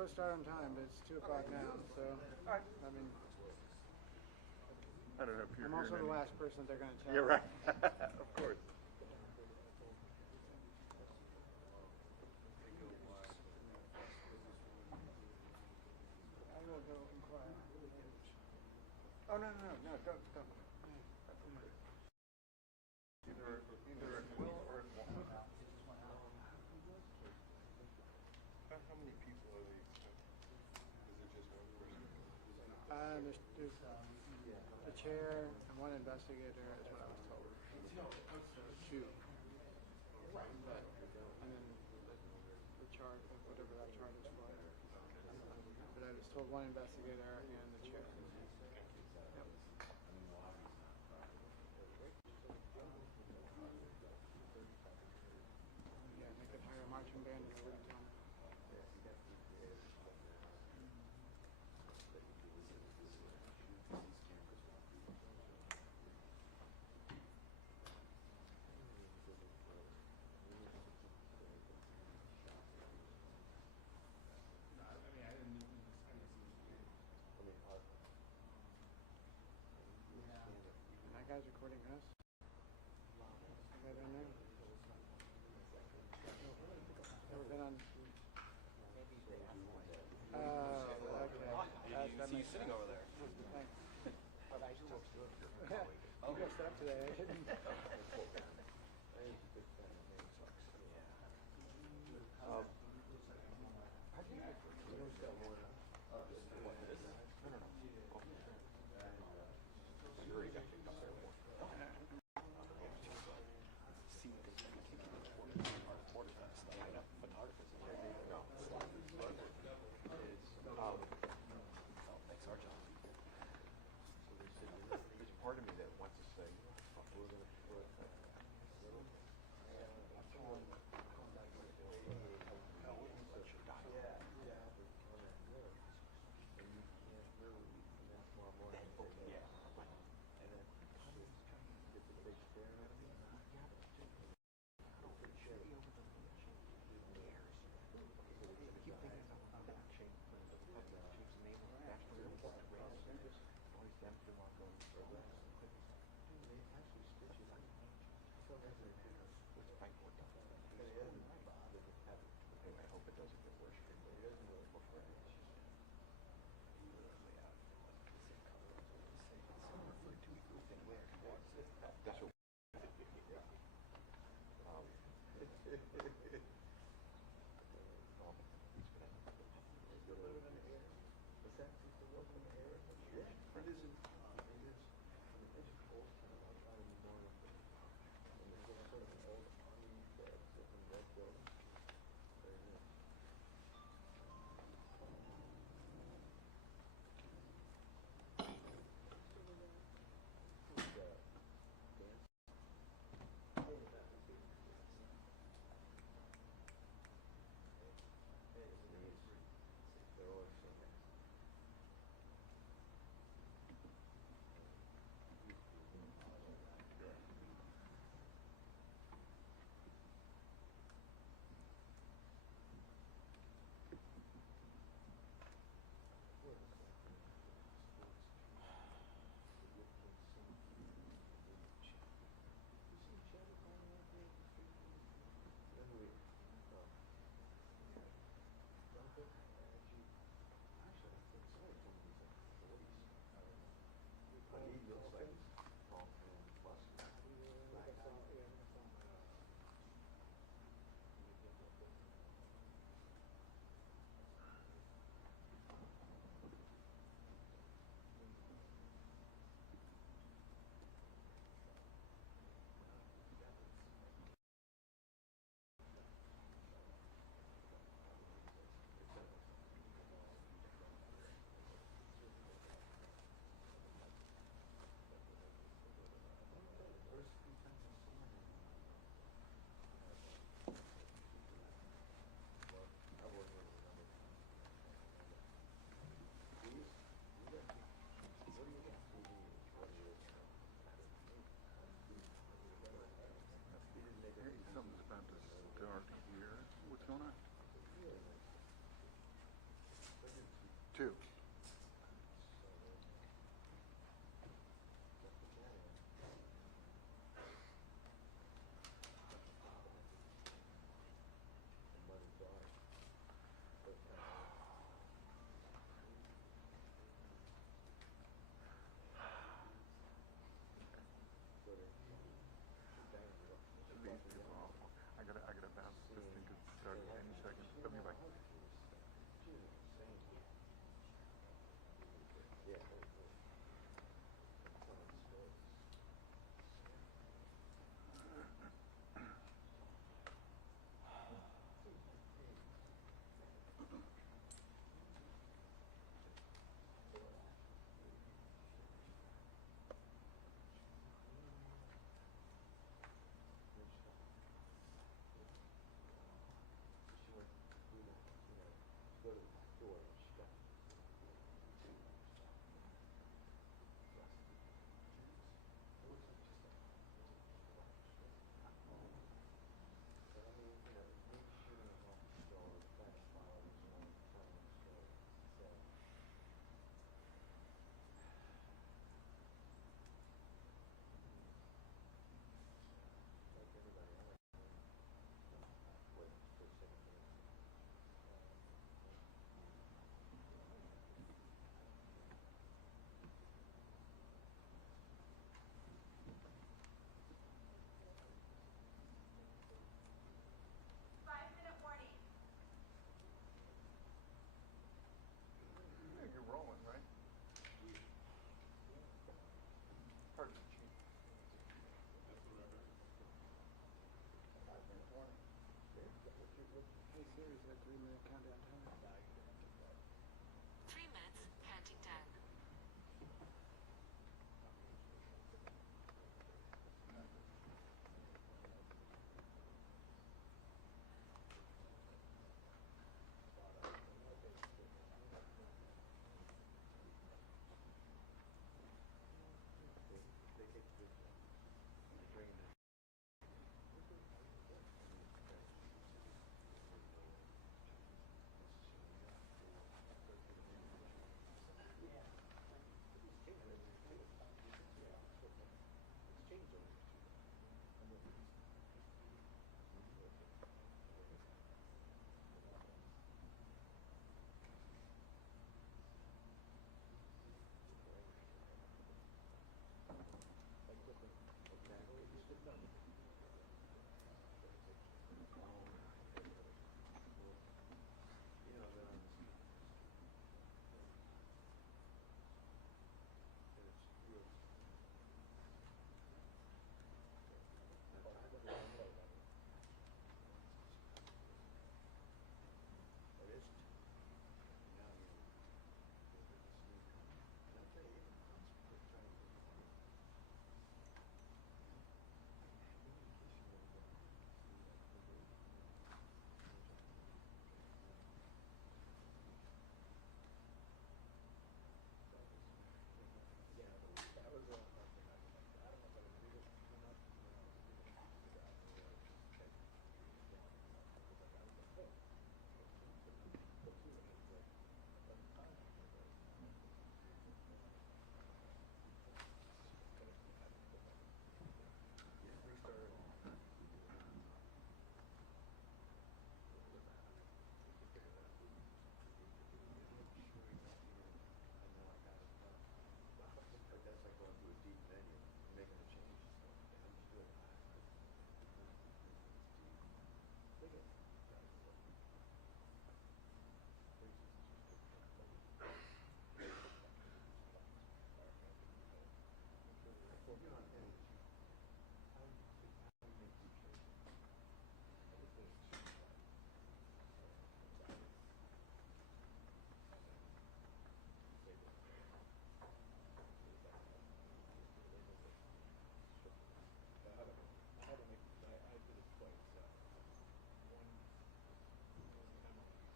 supposed to start on time, but it's 2 o'clock now, so, Alright. I mean, I don't know if you're I'm also hearing the any. last person they're going to tell. Yeah, right. Of course. I will go inquire. Oh, no, don't. Either it will or it won't. How many people are they expecting? Is it just one person? There's the chair and one investigator is what I was told. So 2. And then the chart of whatever that chart is for. But I was told one investigator and the chair. Yep. Yeah, they could hire a marching band and they wouldn't tell me. That guy's recording us. Is that in there? Never been on. Oh, okay. You see you sitting over there. Thanks. Oh. You dressed up today. I didn't. Part of me that wants to say, we're going to Yeah, you're rolling, right? Pardon me, Chief. Hey Siri, is that 3-minute countdown timer? 3 minutes counting down.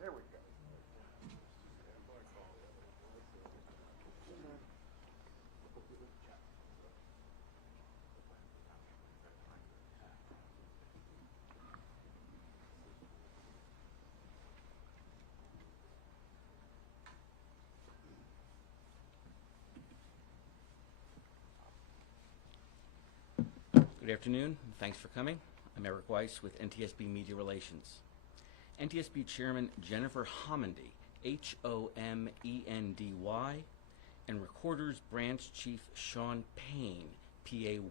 There we go. Yeah, my fault. Good afternoon. Thanks for coming. I'm Eric Weiss with NTSB Media Relations. NTSB Chairman Jennifer Homendy, Homendy, and Recorders Branch Chief Sean Payne, Payne,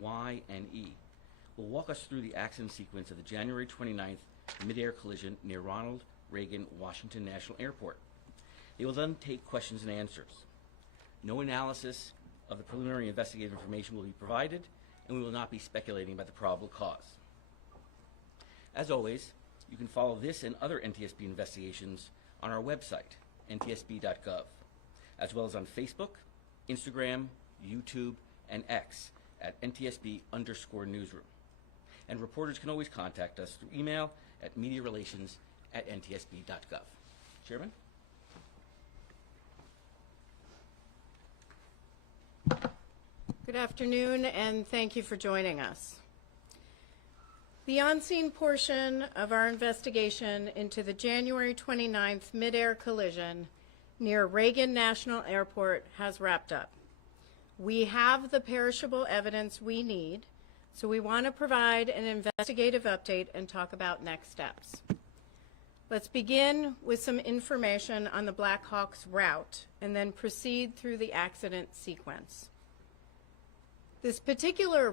will walk us through the accident sequence of the January 29th midair collision near Ronald Reagan Washington National Airport. They will then take questions and answers. No analysis of the preliminary investigative information will be provided, and we will not be speculating about the probable cause. As always, you can follow this and other NTSB investigations on our website, ntsb.gov, as well as on Facebook, Instagram, YouTube, and X at NTSB_newsroom. And reporters can always contact us through email at mediarelations@ntsb.gov. Chairman? Good afternoon, and thank you for joining us. The on-scene portion of our investigation into the January 29th midair collision near Reagan National Airport has wrapped up. We have the perishable evidence we need, so we want to provide an investigative update and talk about next steps. Let's begin with some information on the Black Hawk's route and then proceed through the accident sequence. This particular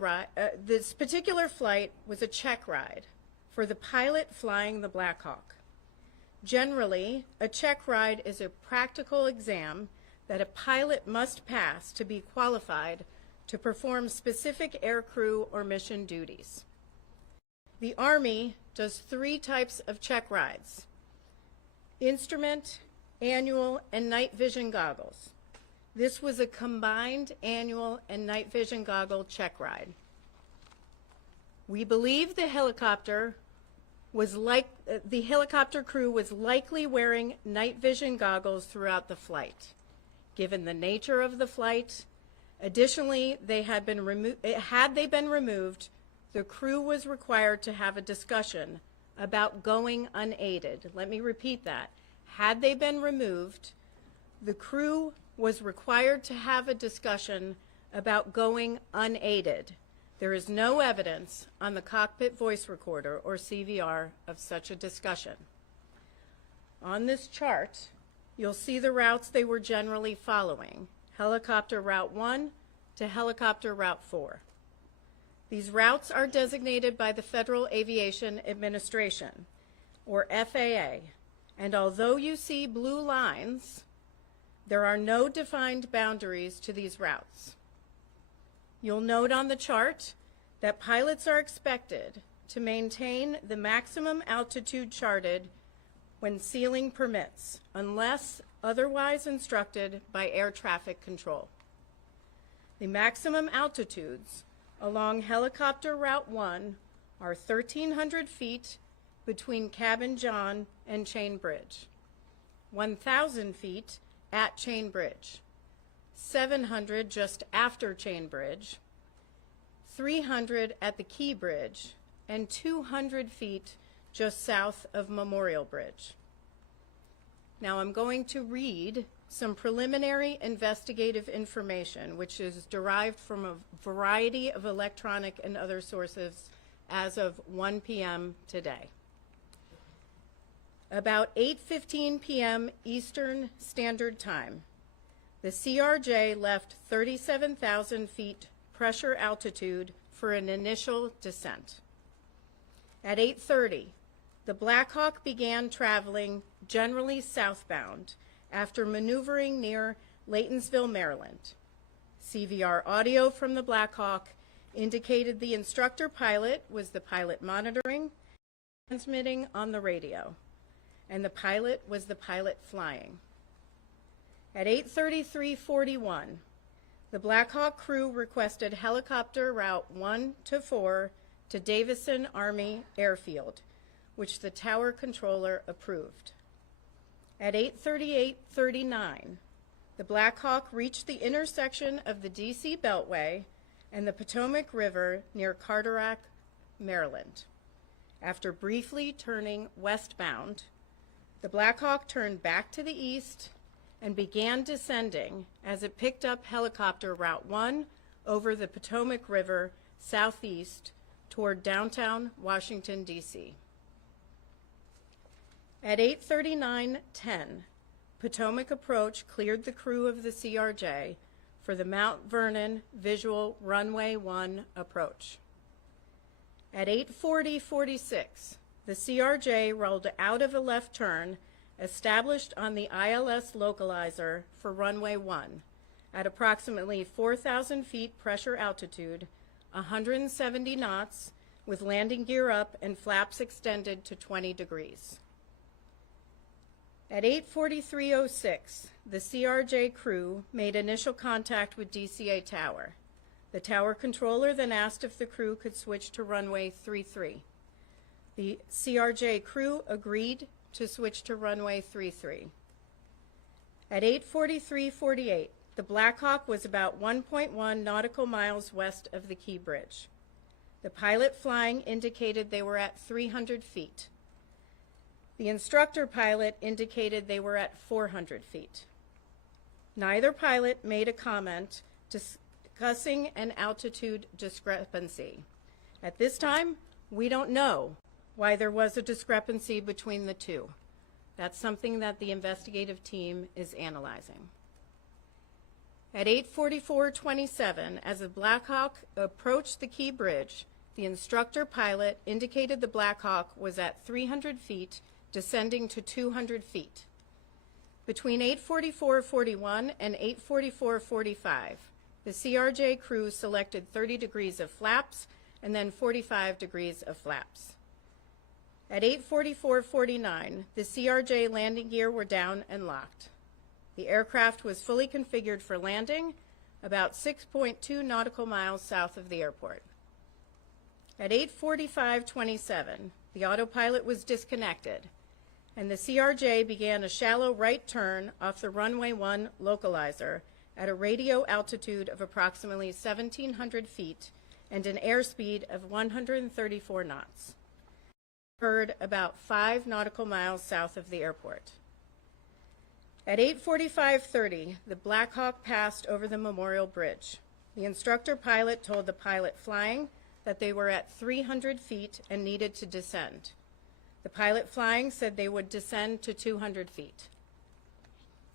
flight was a check ride for the pilot flying the Black Hawk. Generally, a check ride is a practical exam that a pilot must pass to be qualified to perform specific aircrew or mission duties. The Army does 3 types of check rides: instrument, annual, and night vision goggles. This was a combined annual and night vision goggle check ride. We believe the helicopter crew was likely wearing night vision goggles throughout the flight, given the nature of the flight. Additionally, had they been removed, the crew was required to have a discussion about going unaided. Let me repeat that. Had they been removed, the crew was required to have a discussion about going unaided. There is no evidence on the cockpit voice recorder, or CVR, of such a discussion. On this chart, you'll see the routes they were generally following: helicopter route 1 to helicopter route 4. These routes are designated by the Federal Aviation Administration, or FAA, and although you see blue lines, there are no defined boundaries to these routes. You'll note on the chart that pilots are expected to maintain the maximum altitude charted when ceiling permits, unless otherwise instructed by air traffic control. The maximum altitudes along helicopter route 1 are 1,300 feet between Cabin John and Chain Bridge, 1,000 feet at Chain Bridge, 700 just after Chain Bridge, 300 at the Key Bridge, and 200 feet just south of Memorial Bridge. Now I'm going to read some preliminary investigative information, which is derived from a variety of electronic and other sources as of 1 p.m. today. About 8:15 p.m. Eastern Standard Time, the CRJ left 37,000 feet pressure altitude for an initial descent. At 8:30, the Black Hawk began traveling generally southbound after maneuvering near Laytonsville, Maryland. CVR audio from the Black Hawk indicated the instructor pilot was the pilot monitoring, transmitting on the radio, and the pilot was the pilot flying. At 8:33:41, the Black Hawk crew requested helicopter route 1 to 4 to Davison Army Airfield, which the tower controller approved. At 8:38:39, the Black Hawk reached the intersection of the D.C. Beltway and the Potomac River near Carteret, Maryland. After briefly turning westbound, the Black Hawk turned back to the east and began descending as it picked up helicopter route 1 over the Potomac River southeast toward downtown Washington, D.C. At 8:39:10, Potomac approach cleared the crew of the CRJ for the Mount Vernon Visual Runway 1 approach. At 8:40:46, the CRJ rolled out of a left turn established on the ILS localizer for runway 1 at approximately 4,000 feet pressure altitude, 170 knots, with landing gear up and flaps extended to 20 degrees. At 8:43:06, the CRJ crew made initial contact with DCA Tower. The tower controller then asked if the crew could switch to runway 33. The CRJ crew agreed to switch to runway 33. At 8:43:48, the Black Hawk was about 1.1 nautical miles west of the Key Bridge. The pilot flying indicated they were at 300 feet. The instructor pilot indicated they were at 400 feet. Neither pilot made a comment discussing an altitude discrepancy. At this time, we don't know why there was a discrepancy between the two. That's something that the investigative team is analyzing. At 8:44:27, as the Black Hawk approached the Key Bridge, the instructor pilot indicated the Black Hawk was at 300 feet, descending to 200 feet. Between 8:44:41 and 8:44:45, the CRJ crew selected 30 degrees of flaps and then 45 degrees of flaps. At 8:44:49, the CRJ landing gear were down and locked. The aircraft was fully configured for landing about 6.2 nautical miles south of the airport. At 8:45:27, the autopilot was disconnected, and the CRJ began a shallow right turn off the runway 1 localizer at a radio altitude of approximately 1,700 feet and an airspeed of 134 knots. Heard about 5 nautical miles south of the airport. At 8:45:30, the Black Hawk passed over the Memorial Bridge. The instructor pilot told the pilot flying that they were at 300 feet and needed to descend. The pilot flying said they would descend to 200 feet.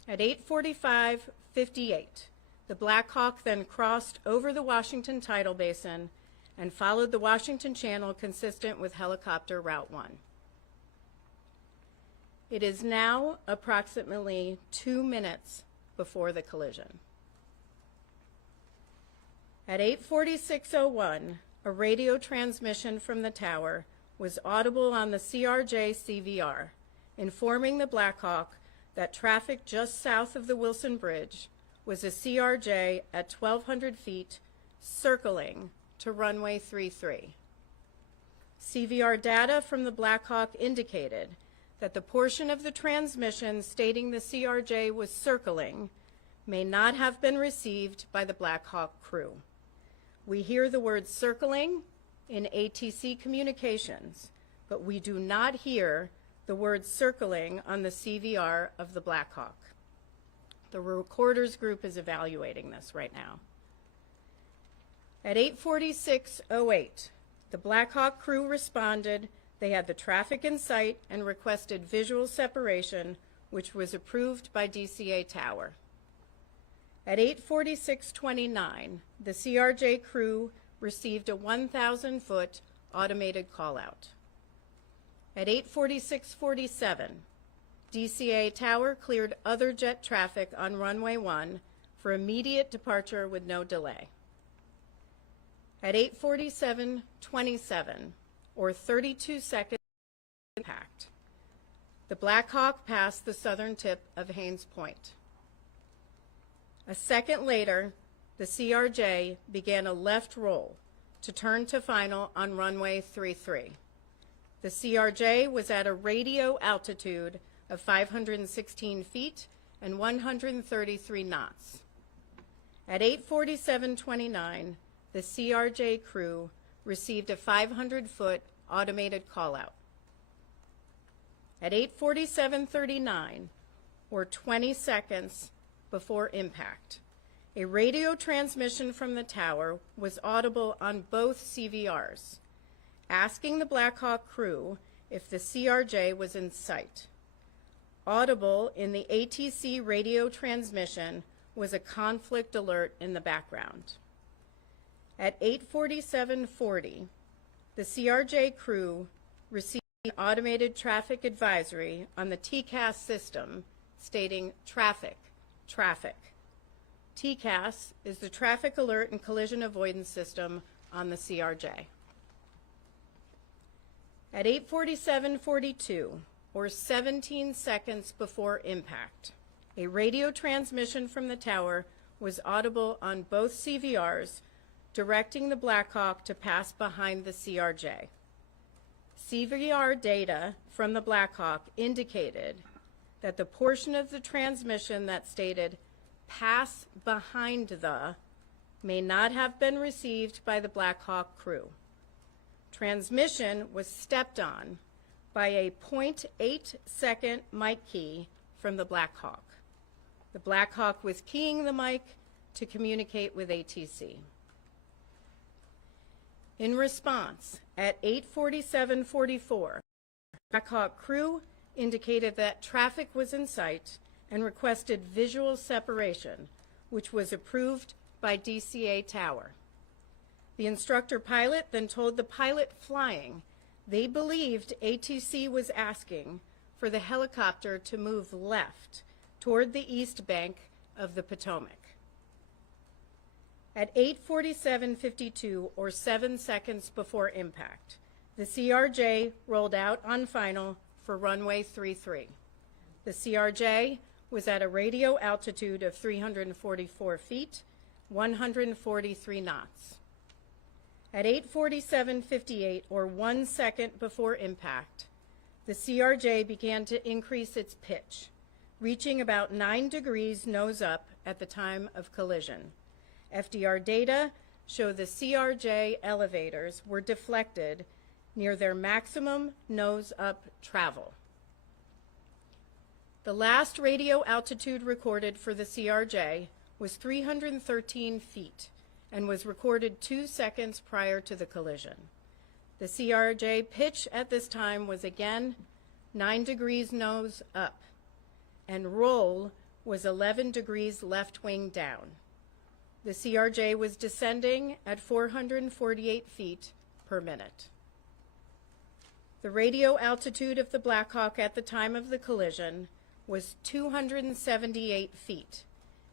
At 8:45:58, the Black Hawk then crossed over the Washington Tidal Basin and followed the Washington Channel consistent with helicopter Route 1. It is now approximately 2 minutes before the collision. At 8:46:01, a radio transmission from the tower was audible on the CRJ CVR, informing the Black Hawk that traffic just south of the Wilson Bridge was a CRJ at 1,200 feet circling to runway 33. CVR data from the Black Hawk indicated that the portion of the transmission stating the CRJ was circling may not have been received by the Black Hawk crew. We hear the word circling in ATC communications, but we do not hear the word circling on the CVR of the Black Hawk. The recorders group is evaluating this right now. At 8:46:08, the Black Hawk crew responded. They had the traffic in sight and requested visual separation, which was approved by DCA Tower. At 8:46:29, the CRJ crew received a 1,000-foot automated call-out. At 8:46:47, DCA Tower cleared other jet traffic on runway 1 for immediate departure with no delay. At 8:47:27, or 32 seconds impact, the Black Hawk passed the southern tip of Haines Point. A second later, the CRJ began a left roll to turn to final on runway 33. The CRJ was at a radio altitude of 516 feet and 133 knots. At 8:47:29, the CRJ crew received a 500-foot automated call-out. At 8:47:39, or 20 seconds before impact, a radio transmission from the tower was audible on both CVRs, asking the Black Hawk crew if the CRJ was in sight. Audible in the ATC radio transmission was a conflict alert in the background. At 8:47:40, the CRJ crew received an automated traffic advisory on the TCAS system stating traffic, traffic. TCAS is the Traffic Alert and Collision Avoidance System on the CRJ. At 8:47:42, or 17 seconds before impact, a radio transmission from the tower was audible on both CVRs, directing the Black Hawk to pass behind the CRJ. CVR data from the Black Hawk indicated that the portion of the transmission that stated pass behind the may not have been received by the Black Hawk crew. Transmission was stepped on by a 0.8-second mic key from the Black Hawk. The Black Hawk was keying the mic to communicate with ATC. In response, at 8:47:44, Black Hawk crew indicated that traffic was in sight and requested visual separation, which was approved by DCA Tower. The instructor pilot then told the pilot flying they believed ATC was asking for the helicopter to move left toward the east bank of the Potomac. At 8:47:52, or 7 seconds before impact, the CRJ rolled out on final for runway 33. The CRJ was at a radio altitude of 344 feet, 143 knots. At 8:47:58, or 1 second before impact, the CRJ began to increase its pitch, reaching about 9 degrees nose up at the time of collision. FDR data show the CRJ elevators were deflected near their maximum nose up travel. The last radio altitude recorded for the CRJ was 313 feet and was recorded 2 seconds prior to the collision. The CRJ pitch at this time was again 9 degrees nose up, and roll was 11 degrees left wing down. The CRJ was descending at 448 feet per minute. The radio altitude of the Black Hawk at the time of the collision was 278 feet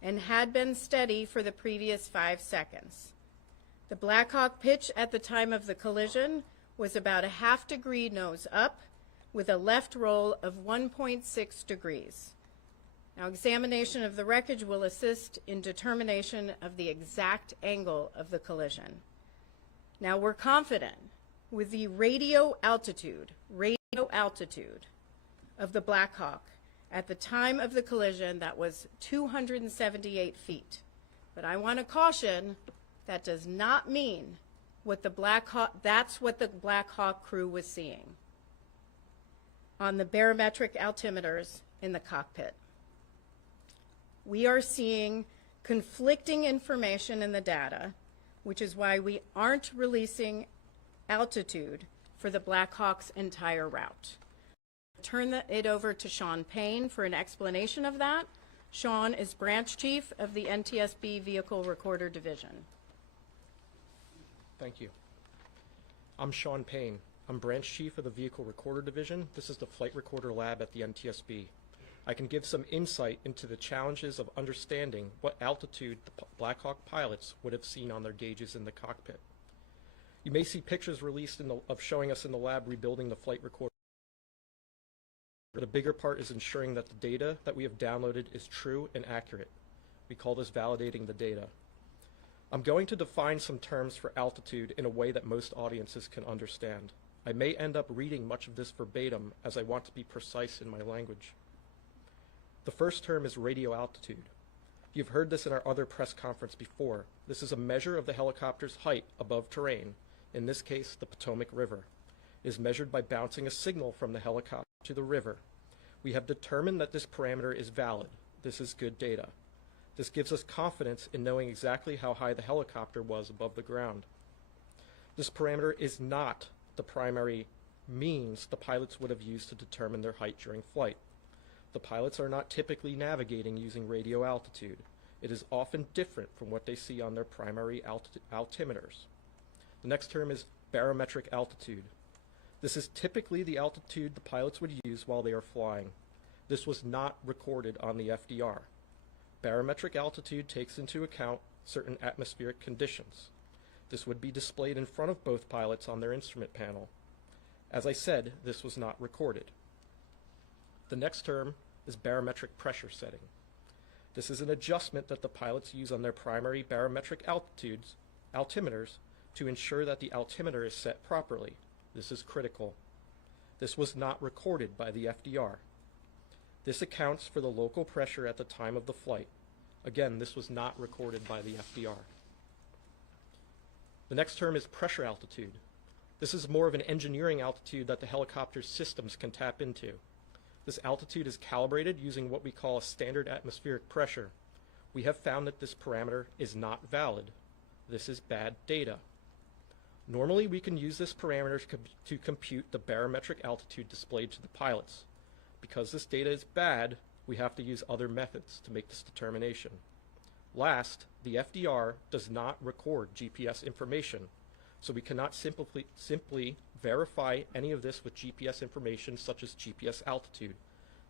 and had been steady for the previous 5 seconds. The Black Hawk pitch at the time of the collision was about a half degree nose up with a left roll of 1.6 degrees. Now, examination of the wreckage will assist in determination of the exact angle of the collision. Now, we're confident with the radio altitude of the Black Hawk at the time of the collision that was 278 feet. But I want to caution, that does not mean what the Black Hawk, that's what the Black Hawk crew was seeing on the barometric altimeters in the cockpit. We are seeing conflicting information in the data, which is why we aren't releasing altitude for the Black Hawk's entire route. Turn it over to Sean Payne for an explanation of that. Sean is branch chief of the NTSB Vehicle Recorder Division. Thank you. I'm Sean Payne. I'm branch chief of the Vehicle Recorder Division. This is the flight recorder lab at the NTSB. I can give some insight into the challenges of understanding what altitude the Black Hawk pilots would have seen on their gauges in the cockpit. You may see pictures released of showing us in the lab rebuilding the flight recorder. The bigger part is ensuring that the data that we have downloaded is true and accurate. We call this validating the data. I'm going to define some terms for altitude in a way that most audiences can understand. I may end up reading much of this verbatim as I want to be precise in my language. The first term is radio altitude. You've heard this in our other press conference before. This is a measure of the helicopter's height above terrain, in this case, the Potomac River. It is measured by bouncing a signal from the helicopter to the river. We have determined that this parameter is valid. This is good data. This gives us confidence in knowing exactly how high the helicopter was above the ground. This parameter is not the primary means the pilots would have used to determine their height during flight. The pilots are not typically navigating using radio altitude. It is often different from what they see on their primary altimeters. The next term is barometric altitude. This is typically the altitude the pilots would use while they are flying. This was not recorded on the FDR. Barometric altitude takes into account certain atmospheric conditions. This would be displayed in front of both pilots on their instrument panel. As I said, this was not recorded. The next term is barometric pressure setting. This is an adjustment that the pilots use on their primary barometric altimeters to ensure that the altimeter is set properly. This is critical. This was not recorded by the FDR. This accounts for the local pressure at the time of the flight. Again, this was not recorded by the FDR. The next term is pressure altitude. This is more of an engineering altitude that the helicopter's systems can tap into. This altitude is calibrated using what we call a standard atmospheric pressure. We have found that this parameter is not valid. This is bad data. Normally, we can use this parameter to compute the barometric altitude displayed to the pilots. Because this data is bad, we have to use other methods to make this determination. Last, the FDR does not record GPS information, so we cannot simply verify any of this with GPS information such as GPS altitude.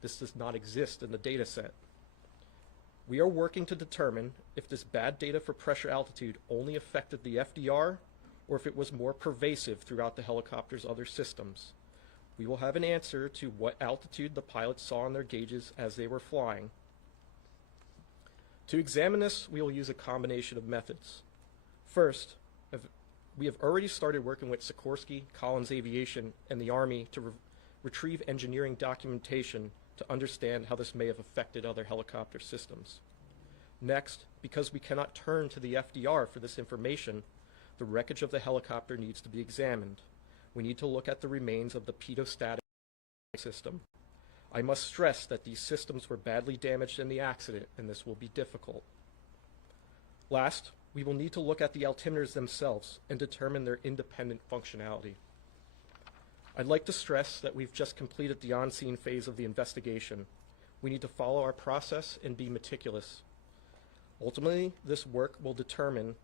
This does not exist in the data set. We are working to determine if this bad data for pressure altitude only affected the FDR or if it was more pervasive throughout the helicopter's other systems. We will have an answer to what altitude the pilots saw on their gauges as they were flying. To examine this, we will use a combination of methods. First, we have already started working with Sikorsky, Collins Aviation, and the Army to retrieve engineering documentation to understand how this may have affected other helicopter systems. Next, because we cannot turn to the FDR for this information, the wreckage of the helicopter needs to be examined. We need to look at the remains of the pitot-static system. I must stress that these systems were badly damaged in the accident, and this will be difficult. Last, we will need to look at the altimeters themselves and determine their independent functionality. I'd like to stress that we've just completed the on-scene phase of the investigation. We need to follow our process and be meticulous. Ultimately, this work will determine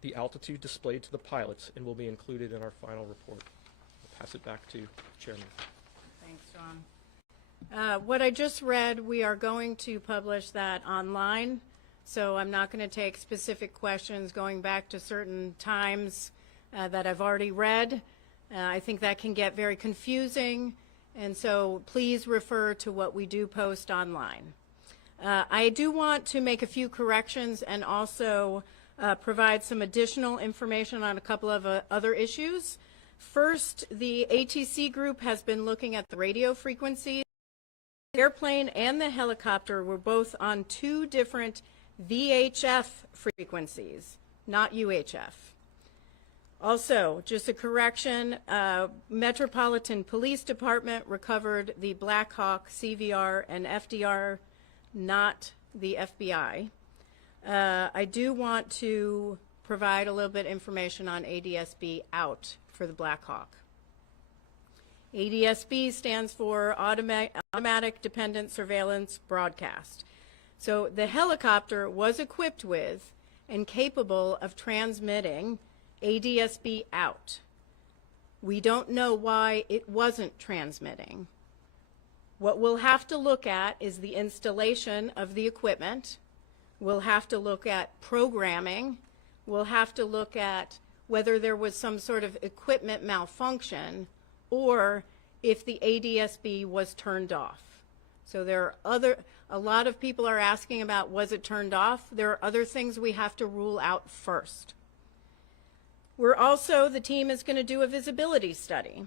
the altitude displayed to the pilots and will be included in our final report. I'll pass it back to the Chairman. Thanks, John. What I just read, we are going to publish that online, so I'm not going to take specific questions going back to certain times that I've already read. I think that can get very confusing, and so please refer to what we do post online. I do want to make a few corrections and also provide some additional information on a couple of other issues. First, the ATC group has been looking at the radio frequencies. The airplane and the helicopter were both on two different VHF frequencies, not UHF. Also, just a correction, Metropolitan Police Department recovered the Black Hawk, CVR, and FDR, not the FBI. I do want to provide a little bit of information on ADSB out for the Black Hawk. ADSB stands for Automatic Dependent Surveillance Broadcast. So the helicopter was equipped with and capable of transmitting ADSB out. We don't know why it wasn't transmitting. What we'll have to look at is the installation of the equipment. We'll have to look at programming. We'll have to look at whether there was some sort of equipment malfunction or if the ADSB was turned off. So there are a lot of people are asking about, was it turned off? There are other things we have to rule out first. The team is going to do a visibility study.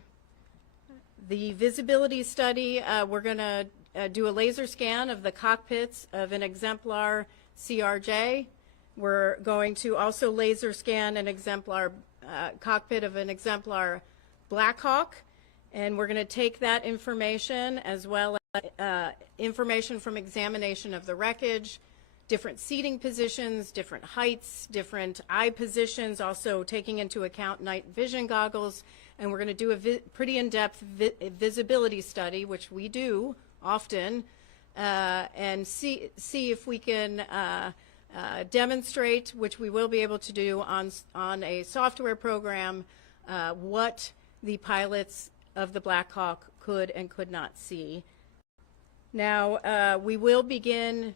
The visibility study, we're going to do a laser scan of the cockpits of an exemplar CRJ. We're going to also laser scan an exemplar cockpit of an exemplar Black Hawk, and we're going to take that information as well as information from examination of the wreckage, different seating positions, different heights, different eye positions, also taking into account night vision goggles, and we're going to do a pretty in-depth visibility study, which we do often, and see if we can demonstrate, which we will be able to do on a software program, what the pilots of the Black Hawk could and could not see. Now, we will begin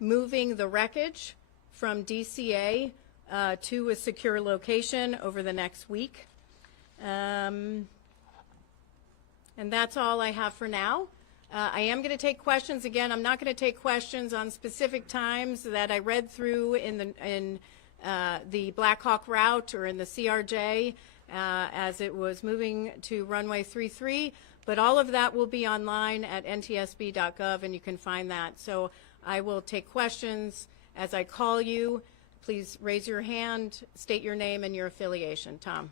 moving the wreckage from DCA to a secure location over the next week. And that's all I have for now. I am going to take questions. Again, I'm not going to take questions on specific times that I read through in the Black Hawk route or in the CRJ as it was moving to runway 33, but all of that will be online at ntsb.gov, and you can find that. So I will take questions As I call you, please raise your hand, state your name and your affiliation. Tom.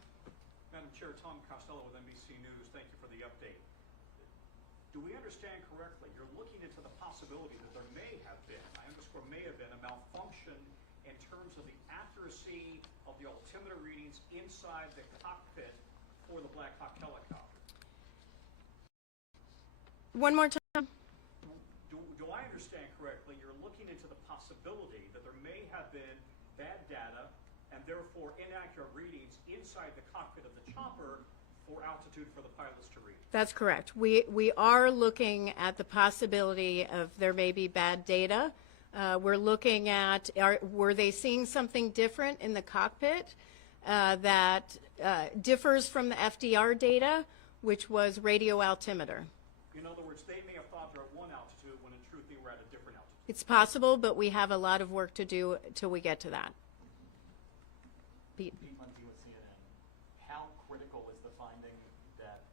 Madam Chair, Tom Costello with NBC News. Thank you for the update. Do we understand correctly, you're looking into the possibility that there may have been, I underscore may have been, a malfunction in terms of the accuracy of the altimeter readings inside the cockpit for the Black Hawk helicopter? One more time. Do I understand correctly, you're looking into the possibility that there may have been bad data and therefore inaccurate readings inside the cockpit of the chopper for altitude for the pilots to read? That's correct. We are looking at the possibility of there may be bad data. We're looking at, were they seeing something different in the cockpit that differs from the FDR data, which was radio altimeter? In other words, they may have thought they're at one altitude when in truth they were at a different altitude. It's possible, but we have a lot of work to do till we get to that. Pete. Pete Mundy with CNN. How critical is the finding that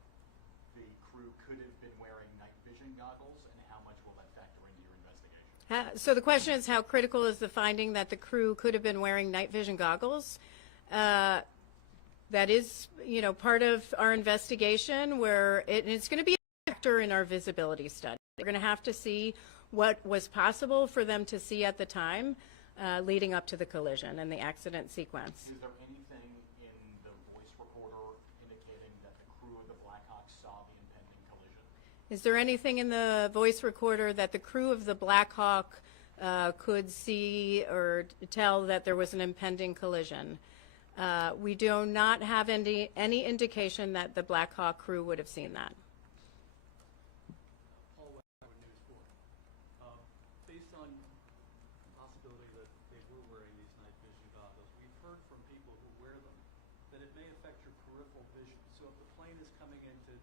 the crew could have been wearing night vision goggles, and how much will that factor into your investigation? So the question is, how critical is the finding that the crew could have been wearing night vision goggles? That is, part of our investigation, where it's going to be a factor in our visibility study. We're going to have to see what was possible for them to see at the time leading up to the collision and the accident sequence. Is there anything in the voice recorder indicating that the crew of the Black Hawk saw the impending collision? Is there anything in the voice recorder that the crew of the Black Hawk could see or tell that there was an impending collision? We do not have any indication that the Black Hawk crew would have seen that. Based on the possibility that they were wearing these night vision goggles, we've heard from people who wear them that it may affect your peripheral vision. So if the plane is coming into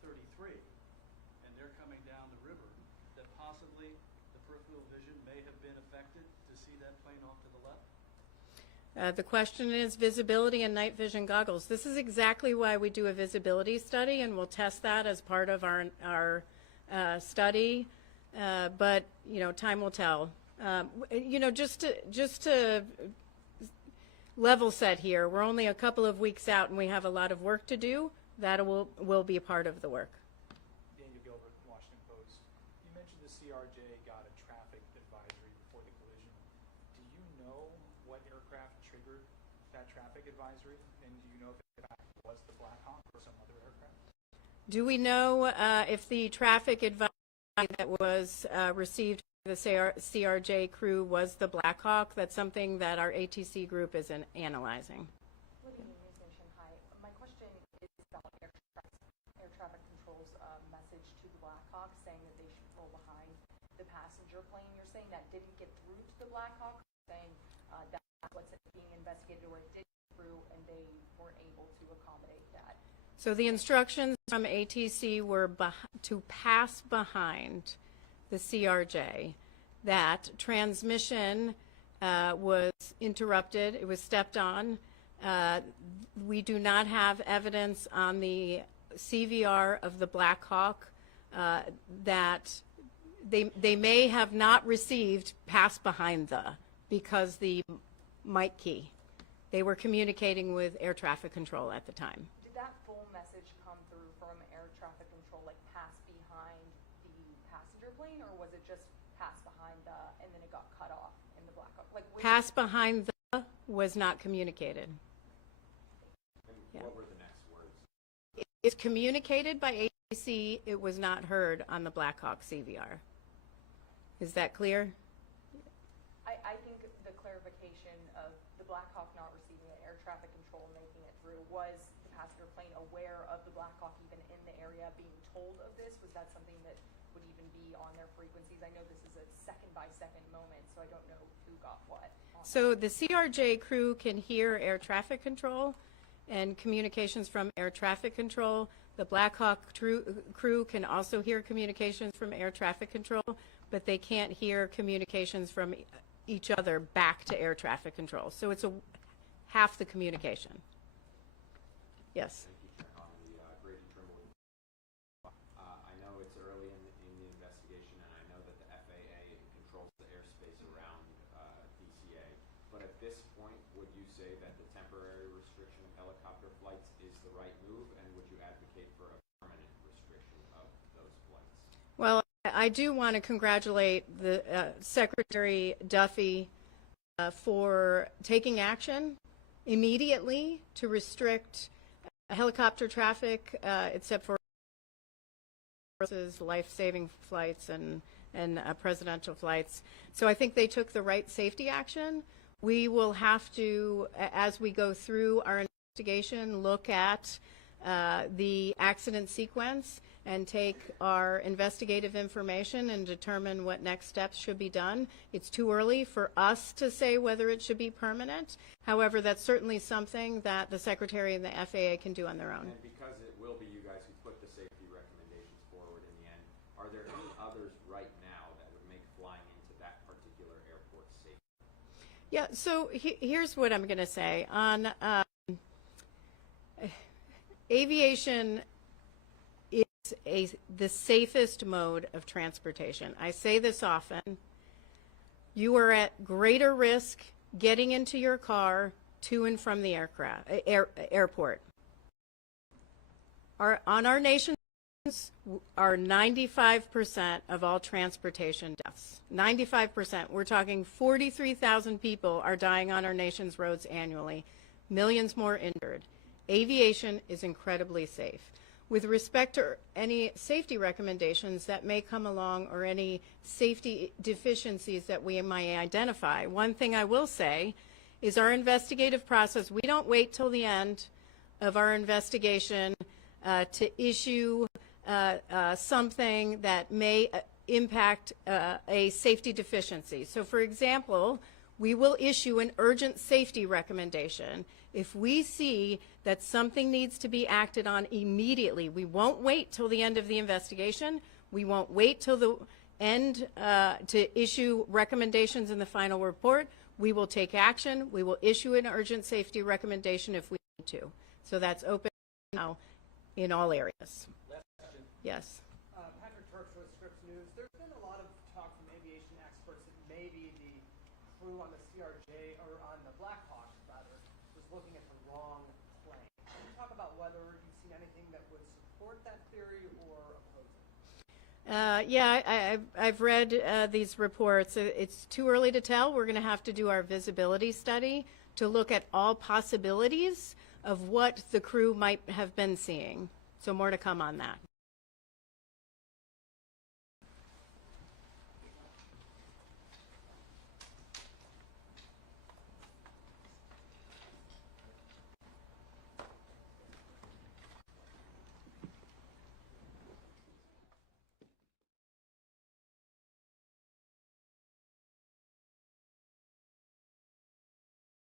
33 and they're coming down the river, that possibly the peripheral vision may have been affected to see that plane off to the left? The question is visibility and night vision goggles. This is exactly why we do a visibility study, and we'll test that as part of our study. But time will tell. Just to level set here, we're only a couple of weeks out, and we have a lot of work to do. That will be a part of the work. Daniel Gilbert, Washington Post. You mentioned the CRJ got a traffic advisory before the collision. Do you know what aircraft triggered that traffic advisory? And do you know if it was the Black Hawk or some other aircraft? Do we know if the traffic advisory that was received by the CRJ crew was the Black Hawk? That's something that our ATC group is analyzing. Hi. My question is about air traffic control's message to the Black Hawk saying that they should pull behind the passenger plane. You're saying that didn't get through to the Black Hawk, saying that's what's being investigated, or it did get through and they weren't able to accommodate that? So the instructions from ATC were to pass behind the CRJ. That transmission was interrupted. It was stepped on. We do not have evidence on the CVR of the Black Hawk that they may have not received pass behind because the mic key. They were communicating with air traffic control at the time. Did that full message come through from air traffic control, like pass behind the passenger plane, or was it just pass behind and then it got cut off in the Black Hawk? Like, Pass behind was not communicated. And what were the next words? It's communicated by ATC. It was not heard on the Black Hawk CVR. Is that clear? I think the clarification of the Black Hawk not receiving the air traffic control and making it through, was the passenger plane aware of the Black Hawk even in the area being told of this? Was that something that would even be on their frequencies? I know this is a second-by-second moment, so I don't know who got what. So the CRJ crew can hear air traffic control and communications from air traffic control. The Black Hawk crew can also hear communications from air traffic control, but they can't hear communications from each other back to air traffic control. So it's half the communication. Yes. Grady Trimble. I know it's early in the investigation, and I this point, would you say that the temporary restriction of helicopter flights is the right move, and would you advocate for a permanent restriction of those flights? Well, I do want to congratulate the Secretary Duffy for taking action immediately to restrict helicopter traffic, except for life-saving flights and presidential flights. So I think they took the right safety action. We will have to, as we go through our investigation, look at the accident sequence and take our investigative information and determine what next steps should be done. It's too early for us to say whether it should be permanent. However, that's certainly something that the Secretary and the FAA can do on their own. And because it will be you guys who put the safety recommendations forward in the end, are there any others right now that would make flying into that particular airport safe? Yeah, so here's what I'm going to say. On aviation is the safest mode of transportation. I say this often. You are at greater risk getting into your car to and from the airport. On our nation's are 95% of all transportation deaths. 95%. We're talking 43,000 people are dying on our nation's roads annually, millions more injured. Aviation is incredibly safe. With respect to any safety recommendations that may come along or any safety deficiencies that we might identify, one thing I will say is our investigative process, we don't wait till the end of our investigation to issue something that may impact a safety deficiency. So for example, we will issue an urgent safety recommendation if we see that something needs to be acted on immediately. We won't wait till the end of the investigation. We won't wait till the end to issue recommendations in the final report. We will take action. We will issue an urgent safety recommendation if we need to. So that's open now in all areas. Last question. Yes. Patrick Turks with Scripps News. There's been a lot of talk from aviation experts that maybe the crew on the CRJ, or on the Black Hawk, rather, was looking at the wrong plane. Can you talk about whether you've seen anything that would support that theory or oppose it? Yeah, I've read these reports. It's too early to tell. We're going to have to do our visibility study to look at all possibilities of what the crew might have been seeing. So more to come on that.